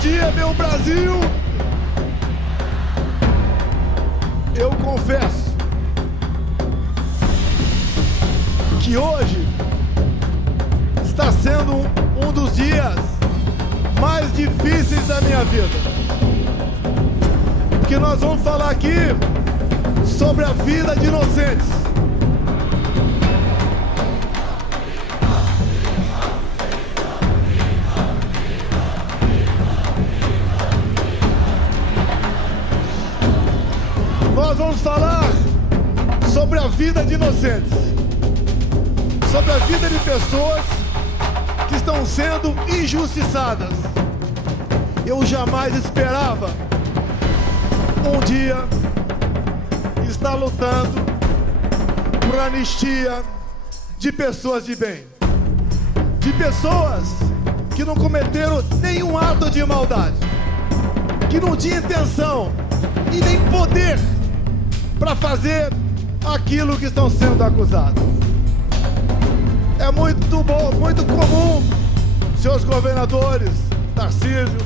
dia, meu Brasil. Eu confesso que hoje está sendo um dos dias mais difíceis da minha vida, porque nós vamos falar aqui sobre a vida de inocentes. Nós vamos falar sobre a vida de inocentes, sobre a vida de pessoas que estão sendo injustiçadas. Eu jamais esperava um dia estar lutando por anistia de pessoas de bem, de pessoas que não cometeram nenhum ato de maldade, que não tinham intenção e nem poder para fazer aquilo que estão sendo acusados. É muito bom, muito comum, seus governadores, Tarcísio,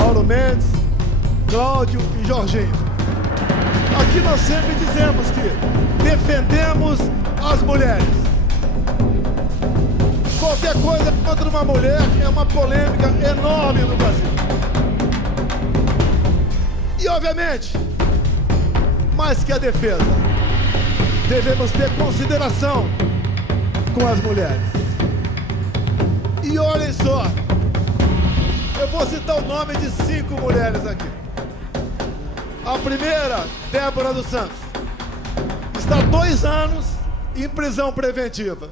Mauro Mendes, Cláudio e Jorginho. Aqui nós sempre dizemos que defendemos as mulheres. Qualquer coisa contra uma mulher é uma polêmica enorme no Brasil. E obviamente, mais que a defesa, devemos ter consideração com as mulheres. E olhem só, eu vou citar o nome de 5 mulheres aqui. A primeira, Débora dos Santos, está 2 anos em prisão preventiva.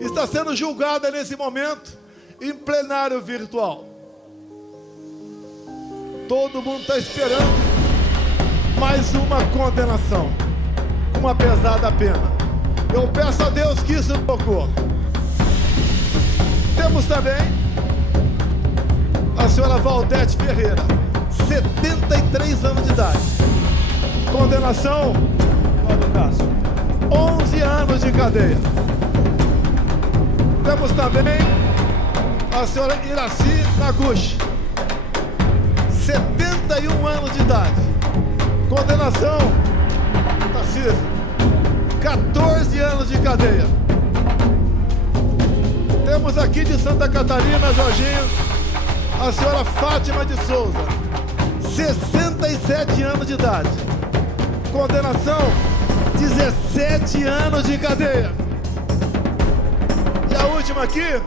Está sendo julgada nesse momento em plenário virtual. Todo mundo está esperando mais uma condenação, uma pesada pena. Eu peço a Deus que isso não ocorra. Temos também a senhora Valdete Ferreira, 73 anos de idade. Condenação, 11 anos de cadeia. Temos também a senhora Iraci Naguchi, 71 anos de idade. Condenação, Tarcísio, 14 anos de cadeia. Temos aqui de Santa Catarina, Jorginho, a senhora Fátima de Souza, 67 anos de idade. Condenação, 17 anos de cadeia. E a última aqui,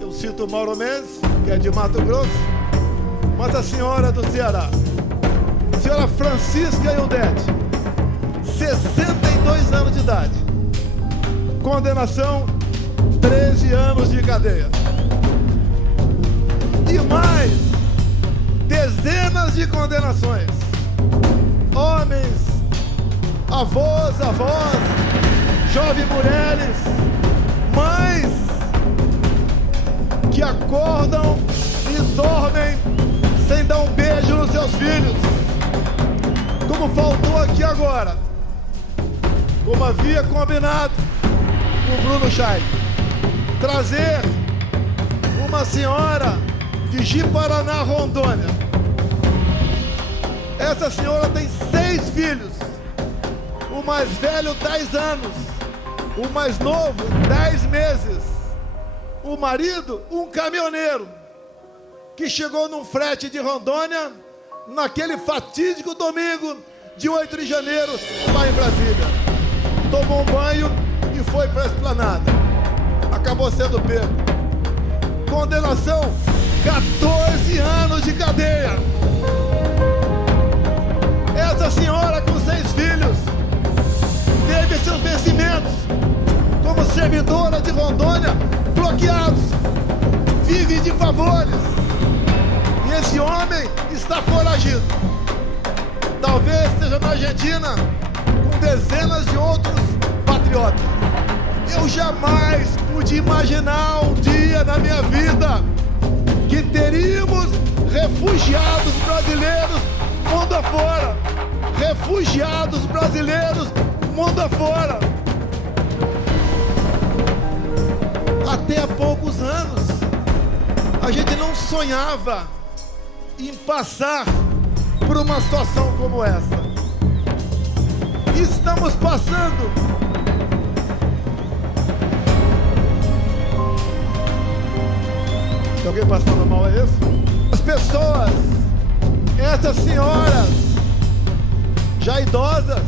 eu cito o Mauro Mendes, que é de Mato Grosso, mas a senhora do Ceará, a senhora Francisca Ildete, 62 anos de idade. Condenação, 13 anos de cadeia. E mais dezenas de condenações. Homens, avós, jovens mulheres, mães que acordam e dormem sem dar um beijo nos seus filhos. Como faltou aqui agora, como havia combinado com o Bruno Chay, trazer uma senhora de Ji-Paraná, Rondônia. Essa senhora tem 6 filhos, o mais velho 10 anos, o mais novo 10 meses, o marido um caminhoneiro que chegou num frete de Rondônia naquele fatídico domingo de 8 de janeiro lá em Brasília. Tomou um banho e foi para a esplanada. Acabou sendo pego. Condenação, 14 anos de cadeia. Essa senhora com 6 filhos teve seus vencimentos como servidora de Rondônia bloqueados. Vive de favores. E esse homem está foragido. Talvez esteja na Argentina com dezenas de outros patriotas. Eu jamais pude imaginar um dia na minha vida que teríamos refugiados brasileiros mundo afora. Refugiados brasileiros mundo afora. Até há poucos anos, a gente não sonhava em passar por uma situação como essa. Estamos passando Tem alguém passando mal, é isso? As pessoas, essas senhoras já idosas,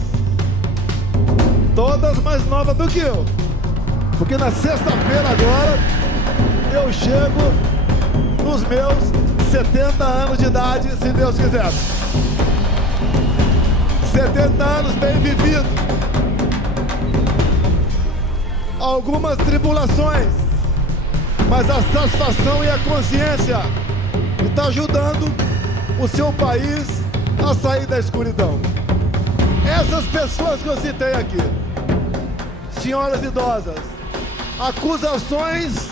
todas mais novas do que eu, porque na sexta-feira agora eu chego nos meus 70 anos de idade, se Deus quiser. 70 anos bem vividos. Algumas tribulações, mas a satisfação e a consciência está ajudando o seu país a sair da escuridão. Essas pessoas que eu citei aqui, senhoras idosas, acusações,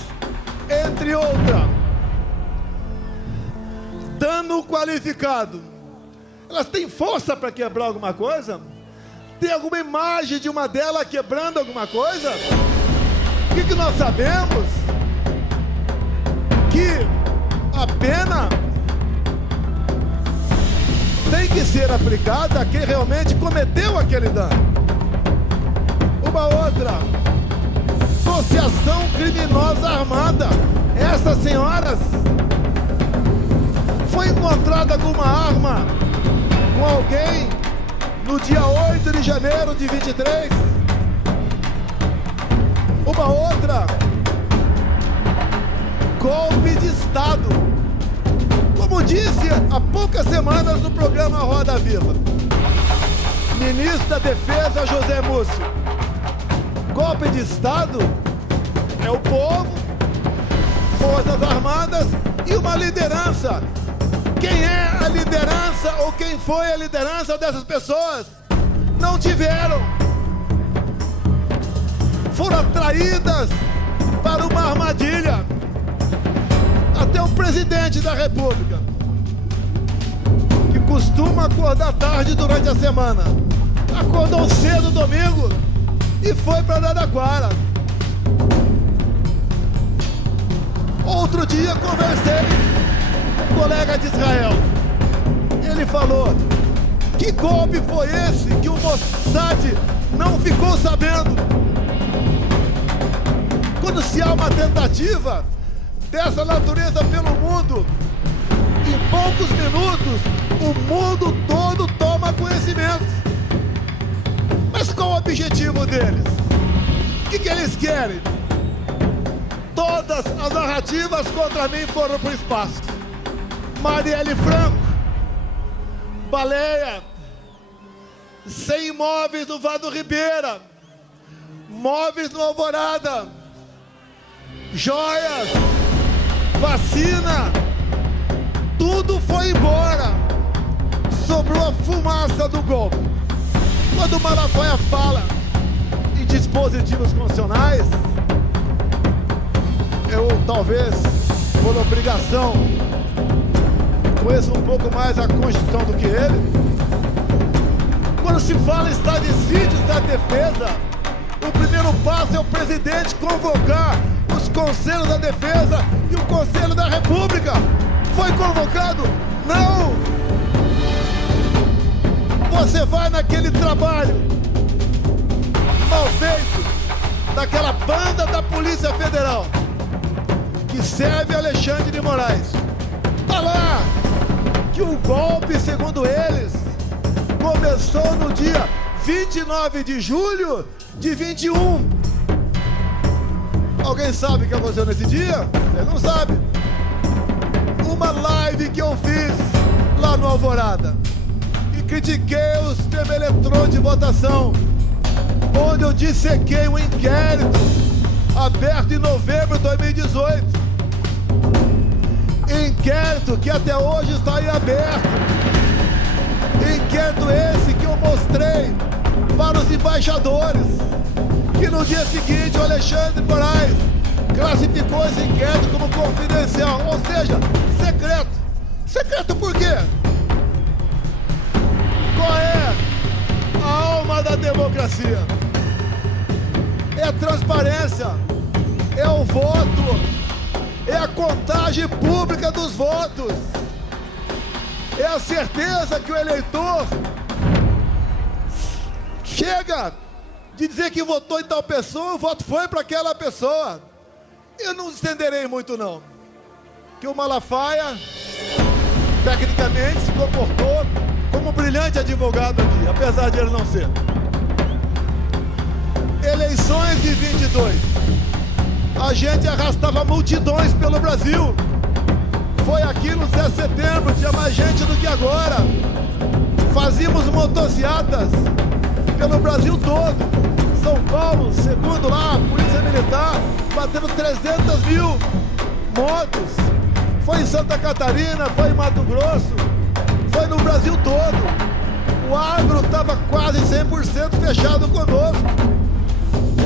entre outras, dano qualificado, elas têm força para quebrar alguma coisa? Tem alguma imagem de uma delas quebrando alguma coisa? O que nós sabemos? Que a pena tem que ser aplicada a quem realmente cometeu aquele dano. Uma outra, associação criminosa armada. Essas senhoras foi encontrada alguma arma com alguém no dia 8 de janeiro de 23. Uma outra, golpe de Estado. Como disse há poucas semanas no programa Roda Viva, ministro da Defesa José Múcio, golpe de Estado é o povo, Forças Armadas e uma liderança. Quem é a liderança ou quem foi a liderança dessas pessoas? Não tiveram. Foram atraídas para uma armadilha. Até o presidente da República, que costuma acordar tarde durante a semana, acordou cedo domingo e foi para Araraquara. Outro dia conversei com um colega de Israel. Ele falou: que golpe foi esse que o Mossad não ficou sabendo? Quando se há uma tentativa dessa natureza pelo mundo, em poucos minutos o mundo todo toma conhecimento. Mas qual o objetivo deles? O que eles querem? Todas as narrativas contra mim foram para o espaço. Marielle Franco, baleia, 100 imóveis no Vado Ribeira, móveis no Alvorada, joias, vacina, tudo foi embora. Sobrou a fumaça do golpe. Quando o Malafaia fala em dispositivos funcionais, eu talvez, por obrigação, conheço um pouco mais a Constituição do que ele. Quando se fala em estado de sítio da defesa, o primeiro passo é o presidente convocar os conselhos da defesa e o Conselho da República. Foi convocado? Não! Você vai naquele trabalho mal feito daquela banda da Polícia Federal que serve Alexandre de Moraes. Tá lá que o golpe, segundo eles, começou no dia 29 de julho de 21. Alguém sabe o que aconteceu nesse dia? Você não sabe. Uma live que eu fiz lá no Alvorada e critiquei o sistema eletrônico de votação, onde eu dissequei um inquérito aberto em novembro de 2018. Inquérito que até hoje está em aberto. Inquérito esse que eu mostrei para os embaixadores, que no dia seguinte o Alexandre de Moraes classificou esse inquérito como confidencial, ou seja, secreto. Secreto por quê? Qual é a alma da democracia? É a transparência, é o voto, é a contagem pública dos votos. É a certeza que o eleitor chega de dizer que votou em tal pessoa, o voto foi para aquela pessoa. Eu não estenderei muito não, que o Malafaia tecnicamente se comportou como um brilhante advogado aqui, apesar de ele não ser. Eleições de 22, a gente arrastava multidões pelo Brasil. Foi aqui no 7 de setembro, tinha mais gente do que agora. Fazíamos motociatas pelo Brasil todo. São Paulo, segundo lá, a Polícia Militar, batendo 300 mil motos. Foi em Santa Catarina, foi em Mato Grosso, foi no Brasil todo. O agro estava quase 100% fechado conosco.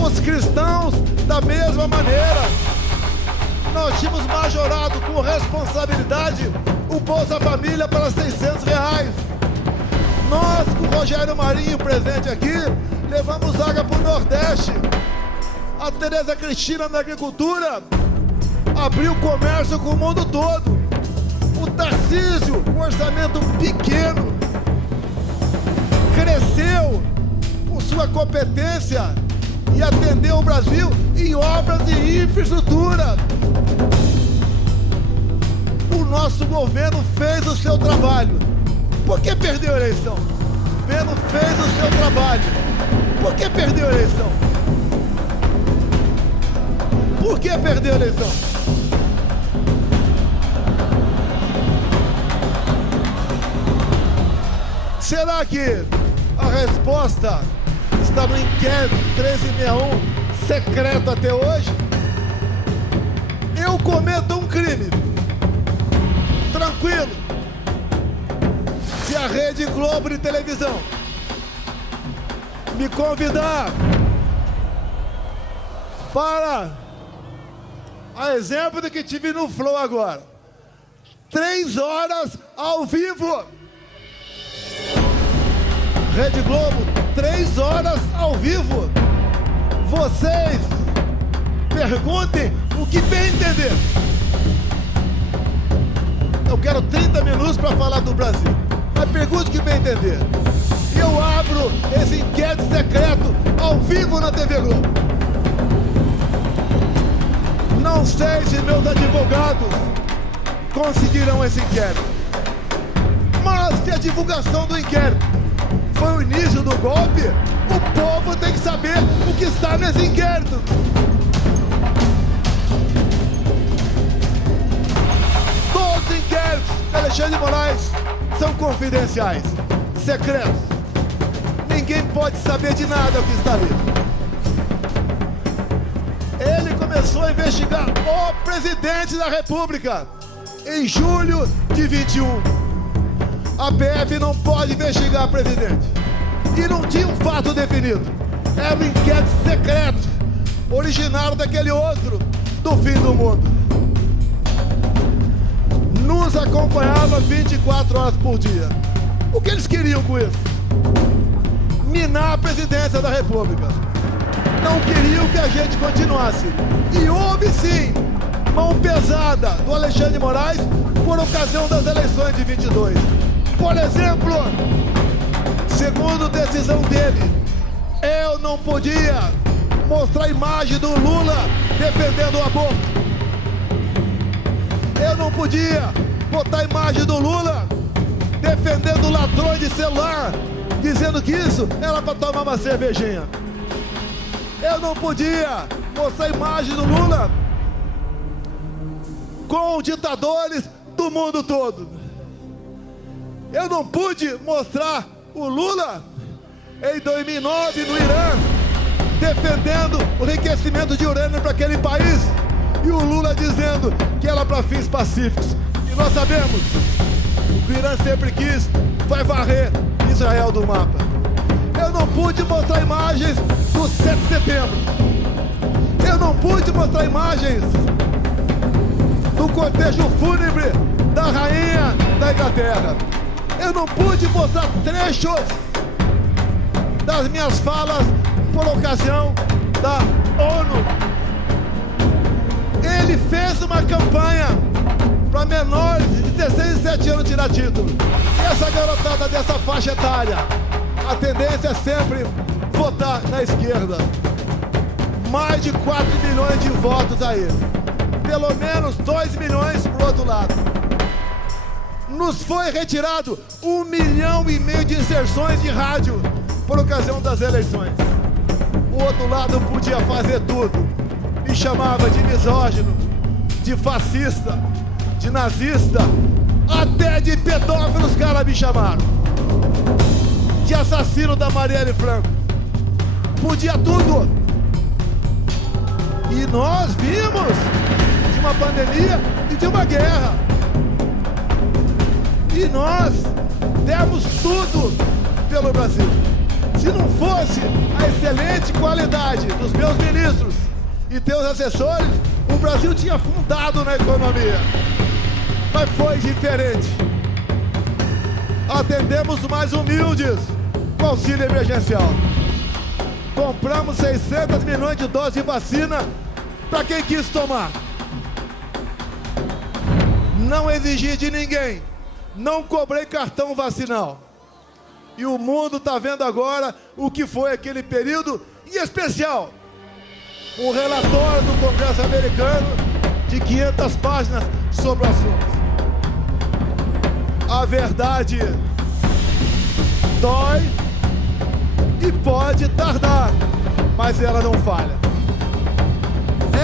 Os cristãos, da mesma maneira. Nós tínhamos majorado com responsabilidade o Bolsa Família para R$600. Nós, com o Rogério Marinho presente aqui, levamos água para o Nordeste. A Tereza Cristina na agricultura abriu comércio com o mundo todo. O Tarcísio, com orçamento pequeno, cresceu com sua competência e atendeu o Brasil em obras de infraestrutura. O nosso governo fez o seu trabalho. Por que perdeu a eleição? O governo fez o seu trabalho. Por que perdeu a eleição? Por que perdeu a eleição? Será que a resposta está no inquérito 1361, secreto até hoje? Eu cometo um crime, tranquilo, se a Rede Globo de televisão me convidar para, a exemplo do que tive no Flow agora, 3 horas ao vivo, Rede Globo, 3 horas ao vivo. Vocês perguntem o que bem entender. Eu quero 30 minutos para falar do Brasil, mas pergunte o que bem entender. Eu abro esse inquérito secreto ao vivo na TV Globo. Não sei se meus advogados conseguirão esse inquérito, mas que a divulgação do inquérito foi o início do golpe, o povo tem que saber o que está nesse inquérito. Todos os inquéritos de Alexandre de Moraes são confidenciais, secretos. Ninguém pode saber de nada o que está ali. Ele começou a investigar o presidente da República em julho de 21. A PF não pode investigar presidente. E não tinha um fato definido. Era um inquérito secreto, originário daquele outro, do fim do mundo. Nos acompanhava 24 horas por dia. O que eles queriam com isso? Minar a presidência da República. Não queriam que a gente continuasse. E houve sim mão pesada do Alexandre de Moraes por ocasião das eleições de 22. Por exemplo, segundo decisão dele, eu não podia mostrar a imagem do Lula defendendo o aborto. Eu não podia botar a imagem do Lula defendendo ladrões de celular, dizendo que isso era para tomar uma cervejinha. Eu não podia mostrar a imagem do Lula com ditadores do mundo todo. Eu não pude mostrar o Lula em 2009 no Irã defendendo o enriquecimento de urânio para aquele país e o Lula dizendo que era para fins pacíficos. E nós sabemos, o que o Irã sempre quis vai varrer Israel do mapa. Eu não pude mostrar imagens do 7 de setembro. Eu não pude mostrar imagens do cortejo fúnebre da rainha da Inglaterra. Eu não pude mostrar trechos das minhas falas por ocasião da ONU. Ele fez uma campanha para menores de 16 e 17 anos tirar título. E essa garotada dessa faixa etária, a tendência é sempre votar na esquerda. Mais de 4 milhões de votos aí. Pelo menos 2 milhões pro outro lado. Nos foi retirado 1,5 milhão de inserções de rádio por ocasião das eleições. O outro lado podia fazer tudo. Me chamava de misógino, de fascista, de nazista, até de pedófilo os caras me chamaram. De assassino da Marielle Franco. Podia tudo. E nós vimos de uma pandemia e de uma guerra. E nós demos tudo pelo Brasil. Se não fosse a excelente qualidade dos meus ministros e teus assessores, o Brasil tinha afundado na economia. Mas foi diferente. Atendemos os mais humildes com auxílio emergencial. Compramos 600 milhões de doses de vacina para quem quis tomar. Não exigi de ninguém. Não cobrei cartão vacinal. E o mundo está vendo agora o que foi aquele período, em especial um relatório do Congresso americano de 500 páginas sobre o assunto. A verdade dói e pode tardar, mas ela não falha.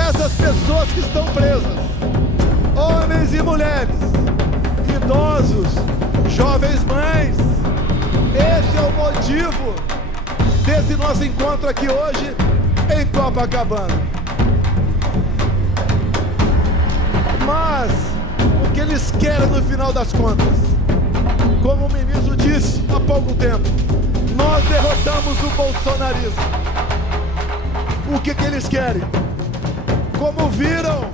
Essas pessoas que estão presas, homens e mulheres, idosos, jovens mães, esse é o motivo desse nosso encontro aqui hoje em Copacabana. Mas o que eles querem no final das contas, como o ministro disse há pouco tempo, nós derrotamos o bolsonarismo. O que eles querem? Como viram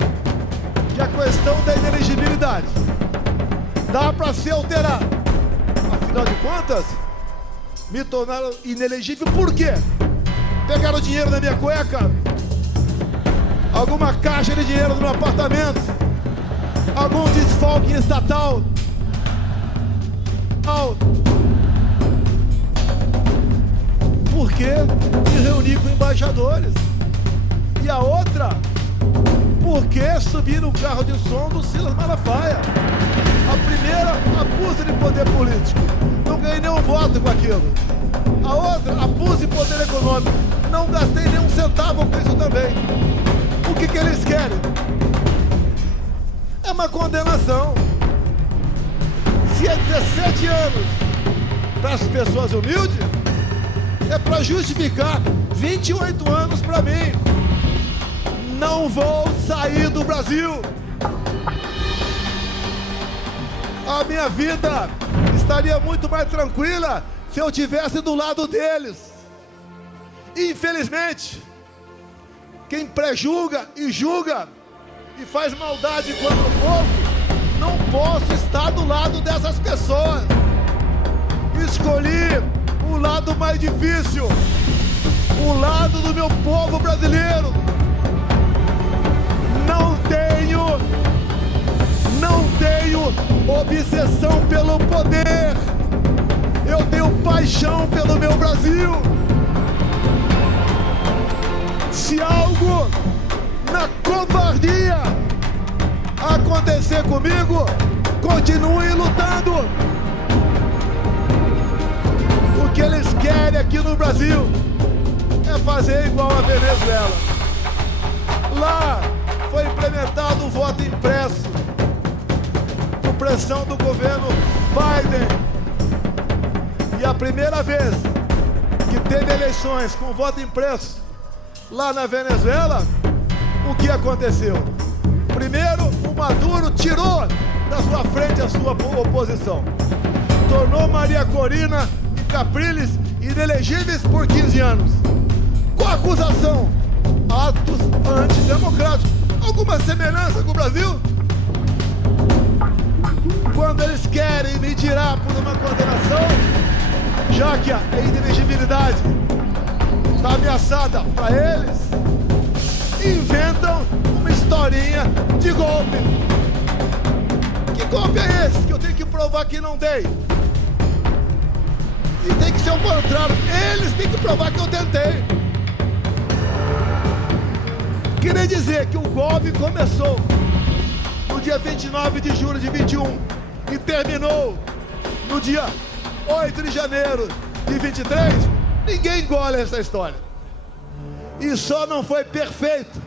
que a questão da inelegibilidade dá para ser alterada. Afinal de contas, me tornaram inelegível por quê? Pegaram dinheiro na minha cueca? Alguma caixa de dinheiro no meu apartamento? Algum desfalque estatal? Por que me reuni com embaixadores? E a outra, por que subir no carro de som do Silas Malafaia? A primeira, abuso de poder político. Não ganhei nenhum voto com aquilo. A outra, abuso de poder econômico. Não gastei nenhum centavo com isso também. O que eles querem? É uma condenação. Se é 17 anos para as pessoas humildes, é para justificar 28 anos para mim. Não vou sair do Brasil. A minha vida estaria muito mais tranquila se eu estivesse do lado deles. Infelizmente, quem prejulga e julga e faz maldade contra o povo, não posso estar do lado dessas pessoas. Escolhi o lado mais difícil, o lado do meu povo brasileiro. Não tenho obsessão pelo poder. Eu tenho paixão pelo meu Brasil. Se algo na covardia acontecer comigo, continue lutando. O que eles querem aqui no Brasil é fazer igual a Venezuela. Lá foi implementado o voto impresso, por pressão do governo Biden. E a primeira vez que teve eleições com voto impresso lá na Venezuela, o que aconteceu? Primeiro, o Maduro tirou da sua frente a sua oposição. Tornou Maria Corina e Capriles inelegíveis por 15 anos. Com a acusação, atos antidemocráticos. Alguma semelhança com o Brasil? Quando eles querem me tirar por uma condenação, já que a inelegibilidade está ameaçada para eles, inventam uma historinha de golpe. Que golpe é esse que eu tenho que provar que não dei. E tem que ser o contrário. Eles têm que provar que eu tentei. Queria dizer que o golpe começou no dia 29 de julho de 21 e terminou no dia 8 de janeiro de 23. Ninguém engole essa história. E só não foi perfeito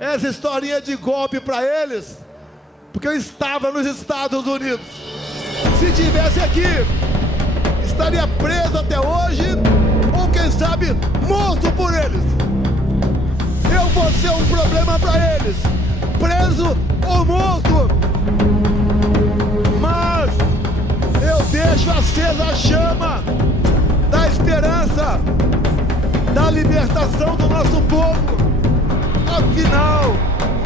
essa historinha de golpe para eles, porque eu estava nos Estados Unidos. Se tivesse aqui, estaria preso até hoje, ou quem sabe, morto por eles. Eu vou ser um problema para eles, preso ou morto. Mas eu deixo acesa a chama da esperança, da libertação do nosso povo. Afinal,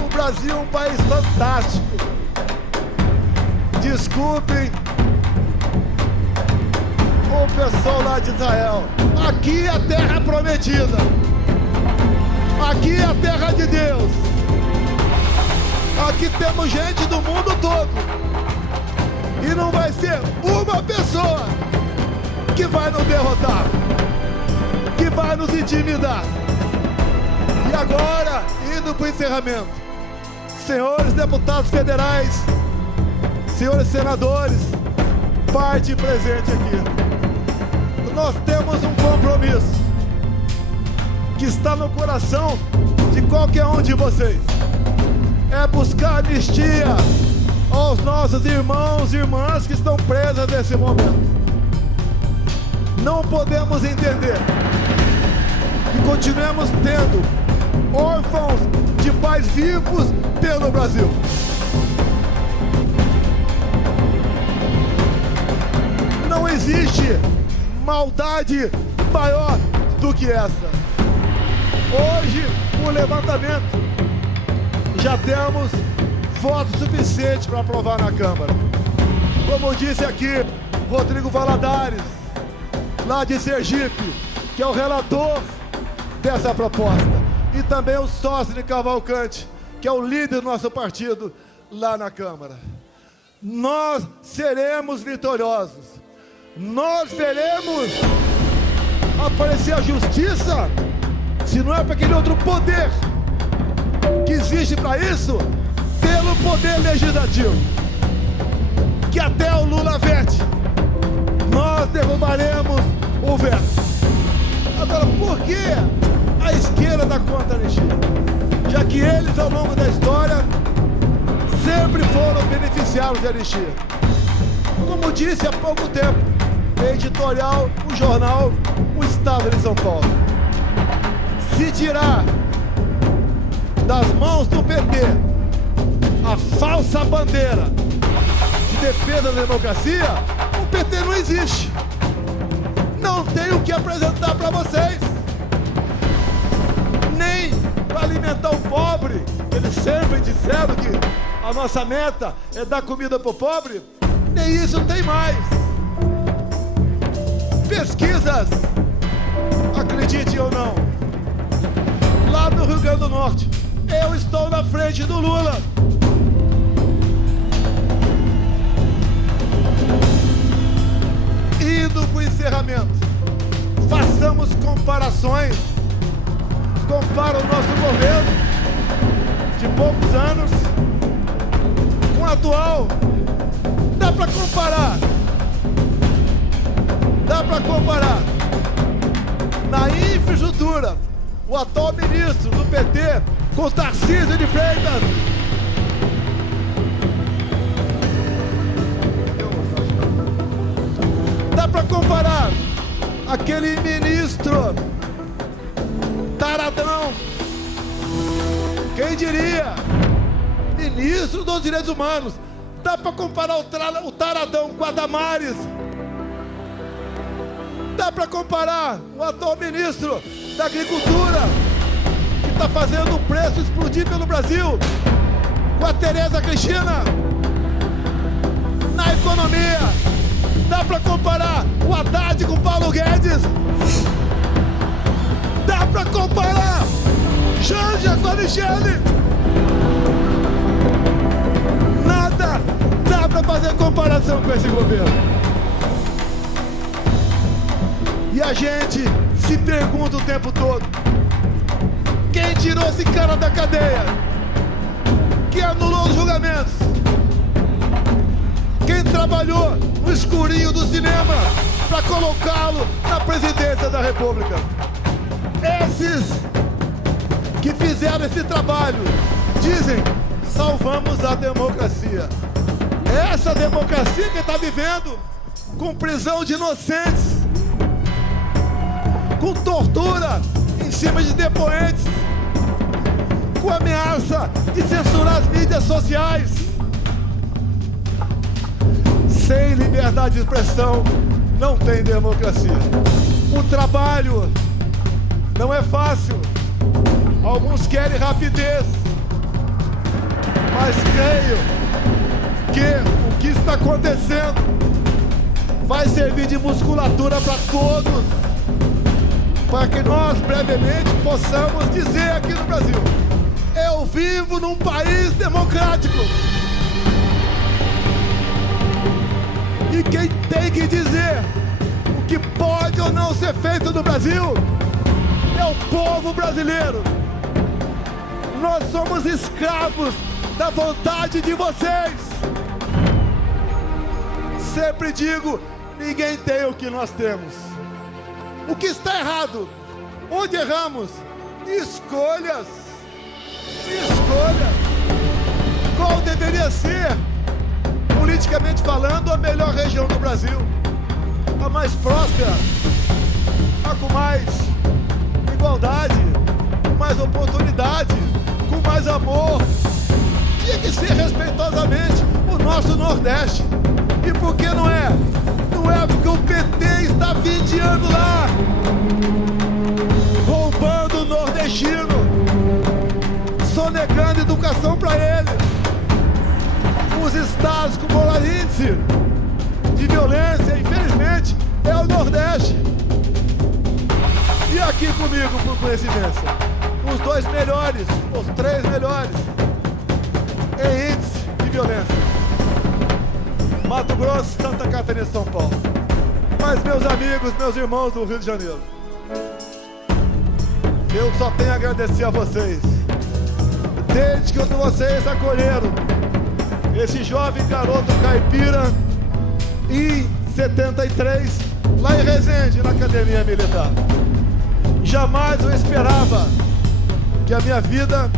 o Brasil é um país fantástico. Desculpem o pessoal lá de Israel. Aqui é a terra prometida. Aqui é a terra de Deus. Aqui temos gente do mundo todo. E não vai ser uma pessoa que vai nos derrotar, que vai nos intimidar. E agora, indo para o encerramento, senhores deputados federais, senhores senadores, parte presente aqui, nós temos um compromisso que está no coração de qualquer um de vocês. É buscar anistia aos nossos irmãos e irmãs que estão presos nesse momento. Não podemos entender que continuemos tendo órfãos de pais vivos pelo Brasil. Não existe maldade maior do que essa. Hoje, o levantamento, já temos votos suficientes para aprovar na Câmara. Como disse aqui Rodrigo Valadares, lá de Sergipe, que é o relator dessa proposta, e também o Sócio Cavalcante, que é o líder do nosso partido lá na Câmara. Nós seremos vitoriosos. Nós veremos aparecer a justiça, se não é para aquele outro poder que existe para isso, pelo poder legislativo, que até o Lula vete. Nós derrubaremos o veto. Agora, por que a esquerda dá contra a anistia? Já que eles, ao longo da história, sempre foram beneficiados de anistia. Como disse há pouco tempo, editorial, o jornal, o Estado de São Paulo. Se tirar das mãos do PT a falsa bandeira de defesa da democracia, o PT não existe. Não tem o que apresentar para vocês. Nem para alimentar o pobre. Eles sempre disseram que a nossa meta é dar comida para o pobre. Nem isso tem mais. Pesquisas, acredite ou não, lá no Rio Grande do Norte, eu estou na frente do Lula. Indo para o encerramento, façamos comparações. Compara o nosso governo de poucos anos com o atual. Dá para comparar. Dá para comparar. Na infraestrutura, o atual ministro do PT com o Tarcísio de Freitas. Dá para comparar aquele ministro taradão, quem diria, ministro dos Direitos Humanos. Dá para comparar o taradão com a Damares. Dá para comparar o atual ministro da Agricultura, que está fazendo o preço explodir pelo Brasil, com a Tereza Cristina. Na economia, dá para comparar o Haddad com o Paulo Guedes. Dá para comparar Janja com a Michele. Nada dá para fazer comparação. relação com esse governo. E a gente se pergunta o tempo todo: quem tirou esse cara da cadeia? Quem anulou os julgamentos? Quem trabalhou no escurinho do cinema para colocá-lo na presidência da República? Esses que fizeram esse trabalho dizem: salvamos a democracia. Essa democracia que está vivendo com prisão de inocentes, com tortura em cima de depoentes, com ameaça de censurar as mídias sociais. Sem liberdade de expressão não tem democracia. O trabalho não é fácil. Alguns querem rapidez, mas creio que o que está acontecendo vai servir de musculatura para todos, para que nós brevemente possamos dizer aqui no Brasil: eu vivo num país democrático. E quem tem que dizer o que pode ou não ser feito no Brasil é o povo brasileiro. Nós somos escravos da vontade de vocês. Sempre digo: ninguém tem o que nós temos. O que está errado? Onde erramos? Escolhas. Escolhas. Qual deveria ser, politicamente falando, a melhor região do Brasil? A mais próspera, a com mais igualdade, com mais oportunidade, com mais amor. Tinha que ser respeitosamente o nosso Nordeste. E por que não é? Não é porque o PT está 20 anos lá, roubando o nordestino, sonegando educação para ele. Os estados com maior índice de violência, infelizmente, é o Nordeste. E aqui comigo, por coincidência, os 2 melhores, os 3 melhores em índice de violência: Mato Grosso, Santa Catarina e São Paulo. Mas, meus amigos, meus irmãos do Rio de Janeiro, eu só tenho a agradecer a vocês. Desde que vocês acolheram esse jovem garoto caipira em 73, lá em Resende, na Academia Militar. Jamais eu esperava que a minha vida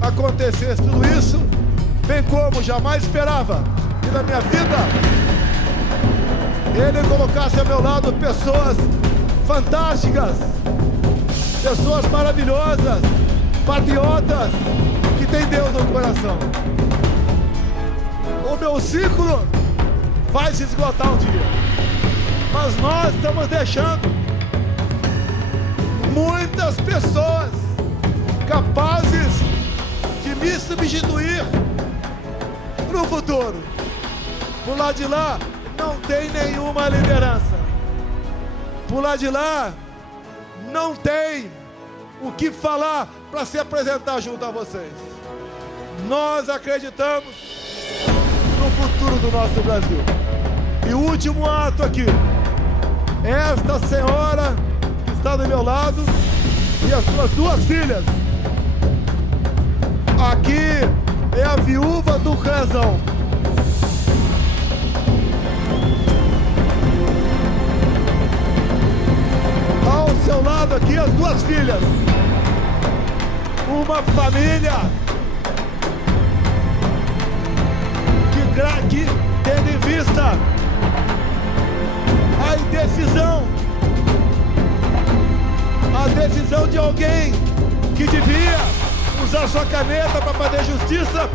acontecesse tudo isso, bem como jamais esperava que na minha vida ele colocasse ao meu lado pessoas fantásticas, pessoas maravilhosas, patriotas, que têm Deus no coração. O meu ciclo vai se esgotar um dia, mas nós estamos deixando muitas pessoas capazes de me substituir no futuro. Por lá de lá não tem nenhuma liderança. Por lá de lá não tem o que falar para se apresentar junto a vocês. Nós acreditamos no futuro do nosso Brasil. E o último ato aqui, esta senhora que está do meu lado e as suas 2 filhas. Aqui é a viúva do Crezão. Ao seu lado aqui as 2 filhas. Uma família que tendo em vista a decisão de alguém que devia usar sua caneta para fazer justiça,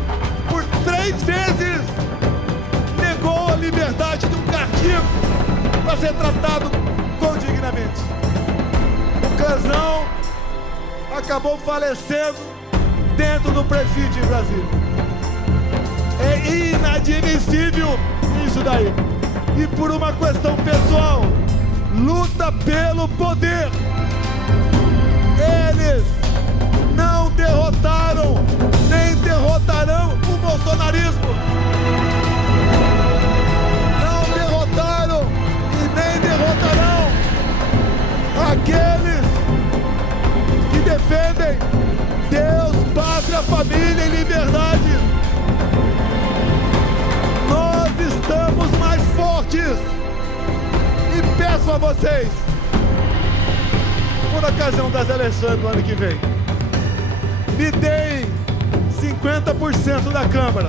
por 3 vezes negou a liberdade de um cardíaco para ser tratado condignamente. O Crezão acabou falecendo dentro do presídio em Brasília. É inadmissível isso daí. E por uma questão pessoal, luta pelo poder. Eles não derrotaram, nem derrotarão o bolsonarismo. vocês, por ocasião das eleições do ano que vem, me deem 50% da Câmara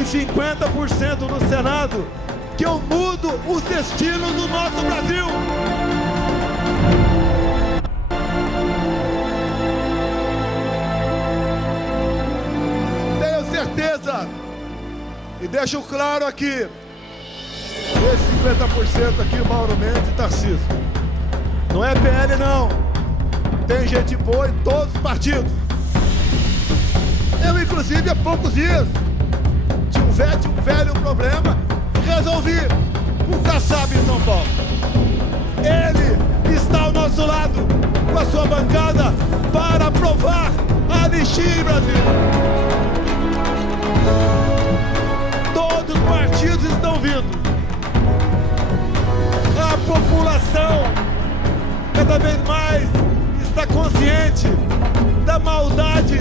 e 50% no Senado, que eu mudo os destinos do nosso Brasil. Tenho certeza, e deixo claro aqui, esse 50% aqui, Mauro Mendes e Tarcísio, não é PL não, tem gente boa em todos os partidos. Eu, inclusive, há poucos dias, tinha um velho problema, resolvi o Kassab em São Paulo. Ele está ao nosso lado, com a sua bancada, para aprovar a anistia em Brasília. Todos os partidos estão vindo. A população cada vez mais está consciente da maldade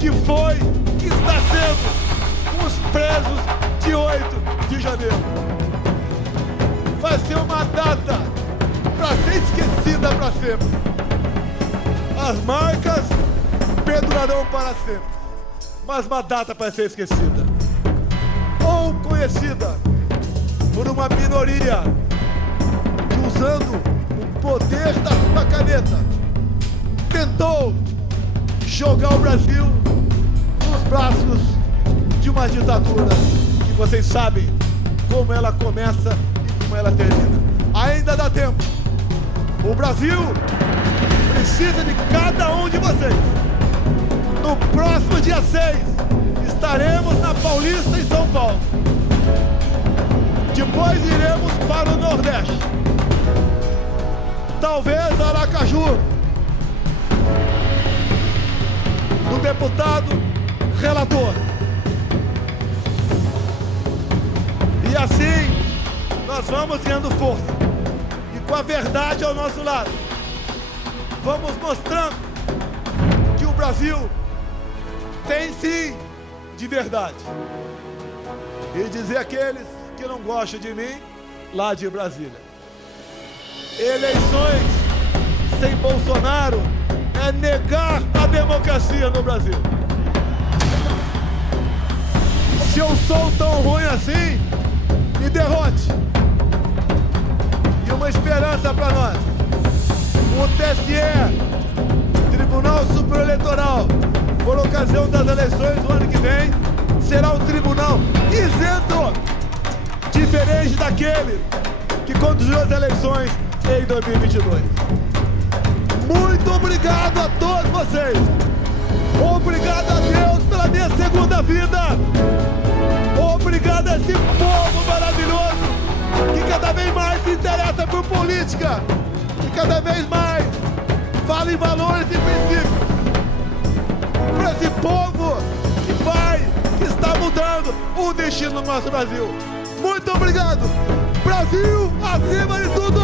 que foi, que está sendo os presos de 8 de janeiro. Vai ser uma data para ser esquecida para sempre. As marcas perdurarão para sempre, mas uma data para ser esquecida ou conhecida por uma minoria que, usando o poder da sua caneta, tentou jogar o Brasil nos braços de uma ditadura que vocês sabem como ela começa e como ela termina. Ainda dá tempo. O Brasil precisa de cada um de vocês. No próximo dia 6 estaremos na Paulista, em São Paulo. Depois iremos para o Nordeste, talvez Aracaju, do deputado relator. E assim nós vamos ganhando força, e com a verdade ao nosso lado, vamos mostrando que o Brasil tem sim de verdade. E dizer àqueles que não gostam de mim, lá de Brasília: eleições sem Bolsonaro é negar a democracia no Brasil. Se eu sou tão ruim assim, me derrote. E uma esperança para nós: o TSE, Tribunal Superior Eleitoral, por ocasião das eleições do ano que vem, será um tribunal isento, diferente daquele que conduziu as eleições em 2022. Muito obrigado a todos vocês. Obrigado a Deus pela minha segunda vida. Obrigado a esse povo maravilhoso que cada vez mais se interessa por política, que cada vez mais fala em valores e princípios. Para esse povo que está mudando o destino do nosso Brasil. Muito obrigado. Brasil acima de tudo.